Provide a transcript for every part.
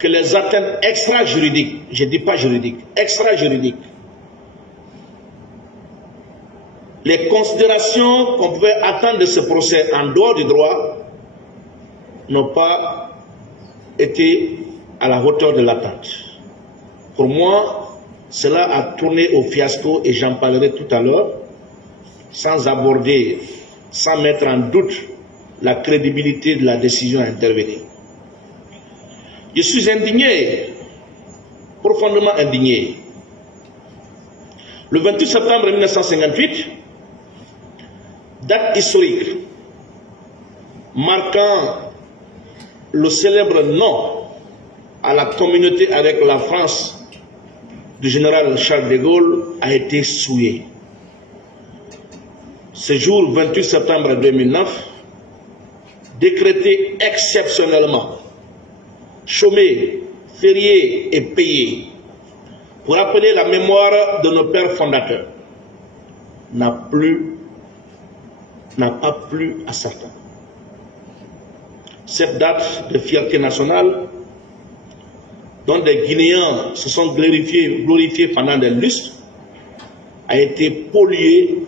que les atteintes extra-juridiques, je ne dis pas juridiques, extra-juridiques, les considérations qu'on pouvait attendre de ce procès en dehors du droit n'ont pas été à la hauteur de l'attente. Pour moi, cela a tourné au fiasco et j'en parlerai tout à l'heure, sans aborder, sans mettre en doute la crédibilité de la décision à intervenir. Je suis indigné, profondément indigné. Le 28 septembre 1958, date historique marquant le célèbre non à la communauté avec la France du général Charles de Gaulle, a été souillé. Ce jour 28 septembre 2009, décrété exceptionnellement, chômé, férié et payé, pour rappeler la mémoire de nos pères fondateurs, n'a pas plu à certains. Cette date de fierté nationale, dont des Guinéens se sont glorifiés pendant des lustres, a été polluée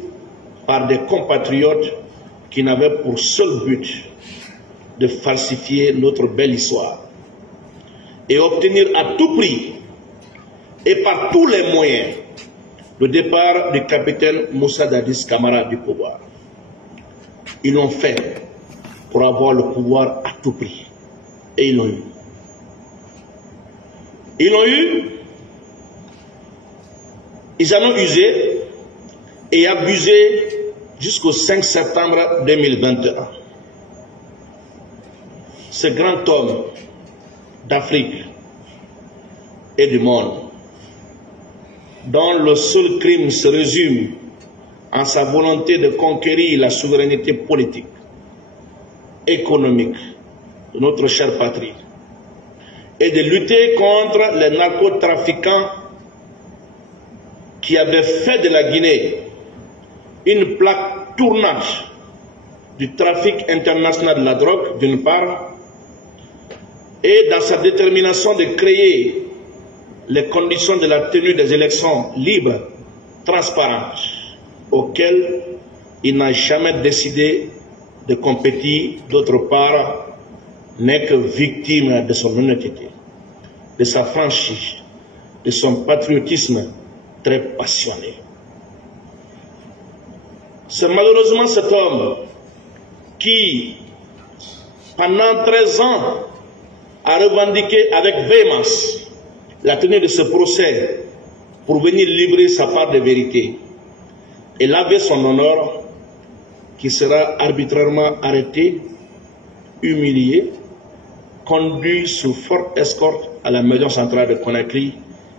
par des compatriotes qui n'avaient pour seul but de falsifier notre belle histoire et obtenir à tout prix et par tous les moyens le départ du capitaine Moussa Dadis Camara du pouvoir. Ils l'ont fait pour avoir le pouvoir à tout prix et ils l'ont eu. Ils l'ont eu, ils en ont usé et abusé jusqu'au 5 septembre 2021. Ce grand homme d'Afrique et du monde, dont le seul crime se résume en sa volonté de conquérir la souveraineté politique, économique de notre chère patrie, et de lutter contre les narcotrafiquants qui avaient fait de la Guinée une plaque tournante du trafic international de la drogue, d'une part, et dans sa détermination de créer les conditions de la tenue des élections libres, transparentes, auxquelles il n'a jamais décidé de compétir, d'autre part, n'est que victime de son honnêteté, de sa franchise, de son patriotisme très passionné. C'est malheureusement cet homme qui, pendant 13 ans, a revendiqué avec véhémence la tenue de ce procès pour venir livrer sa part de vérité et laver son honneur, qui sera arbitrairement arrêté, humilié, conduit sous forte escorte à la maison centrale de Conakry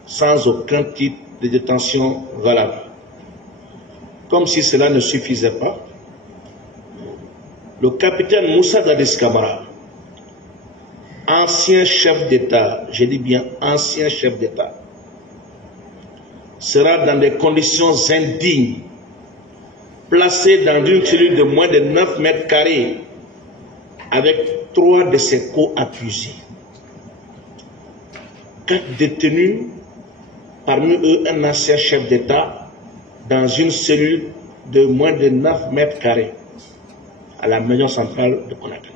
sans aucun titre de détention valable. Comme si cela ne suffisait pas, le capitaine Moussa Dadis Camara, ancien chef d'État, je dis bien ancien chef d'État, sera dans des conditions indignes, placé dans une cellule de moins de 9 mètres carrés avec 3 de ses co-accusés. 4 détenus, parmi eux un ancien chef d'État, dans une cellule de moins de 9 mètres carrés à la maison centrale de Conakry.